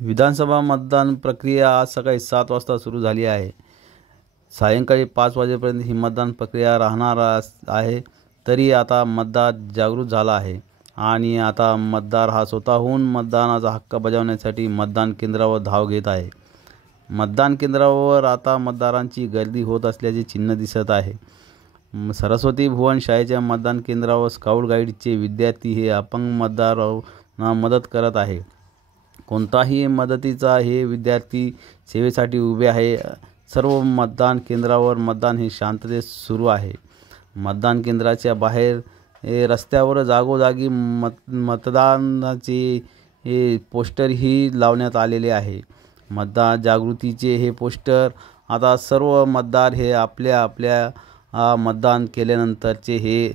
विधानसभा मतदान प्रक्रिया आज सकाळी 7 वाजता सुरू झाली आहे। सायंकाळी 5 वाजेपर्यंत ही मतदान प्रक्रिया राहणार आहे। तरी आता मतदार जागृत झाला आहे आणि आता मतदार हा स्वतःहून मतदानाचा हक्क बजावण्यासाठी मतदान केंद्रावर धाव घेत आहे। मतदान केंद्रावर आता मतदारांची गर्दी होत असल्याचे चिन्ह दिसत आहे। सरस्वती भुवन शाळेच्या मतदान केंद्रावर स्काउट गाईडचे विद्यार्थी हे अपंग मतदारांना मदत करत आहे। कोणताही मदतीचा हे विद्यार्थी सेवेसाठी उभे आहे। सर्व मतदान केंद्रावर मतदान हे शांततेत सुरू आहे। मतदान केंद्राच्या बाहेर रस्त्यावर जागोजागी मतदानाचे हे पोस्टरही लावण्यात आलेले आहे। मतदान जागृतीचे हे पोस्टर आता सर्व मतदार हे आपल्या मतदान केल्यानंतरचे हे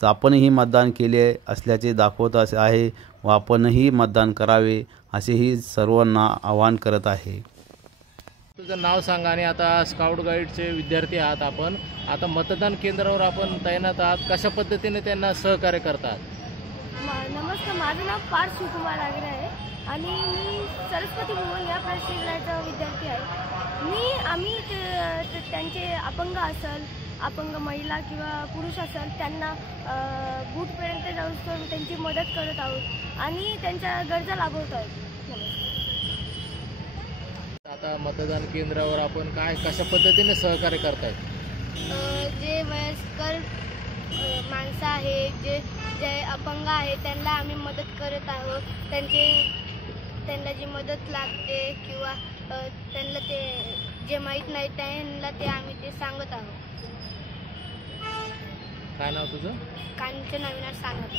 आपणही मतदान केले असल्याचे दाखवत आहे व आपणही मतदान करावे असेही सर्वांना आवाहन करत आहे। तुझं नाव सांगा आणि आता स्काउट गाईडचे विद्यार्थी आहात आपण, आता मतदान केंद्रावर आपण तैनात आहात, कशा पद्धतीने त्यांना सहकार्य करतात? नमस्कार, माझं नाव पार्थ शिवकुमार आगरे आहे आणि मी सरस्वती भुवन या प्रशिक्षणाचा विद्यार्थी आहे। आम्ही त्यांचे अपंग असेल, अपंग महिला किंवा पुरुष असेल त्यांना बूथपर्यंत जाऊन त्यांची मदत करत आहोत आणि त्यांच्या गरजा लागवत आहोत। आता मतदान केंद्रावर आपण कशा पद्धतीने सहकार्य करताय? जे वयस्कर माणसं आहे, जे अपंग आहे त्यांना आम्ही मदत करत आहोत। त्यांना जी मदत लागते किंवा त्यांना ते जे माहीत नाही त्यांना ते आम्ही ते सांगत आहोत। काय नाव तुझं? कांचन अविनाश सानप।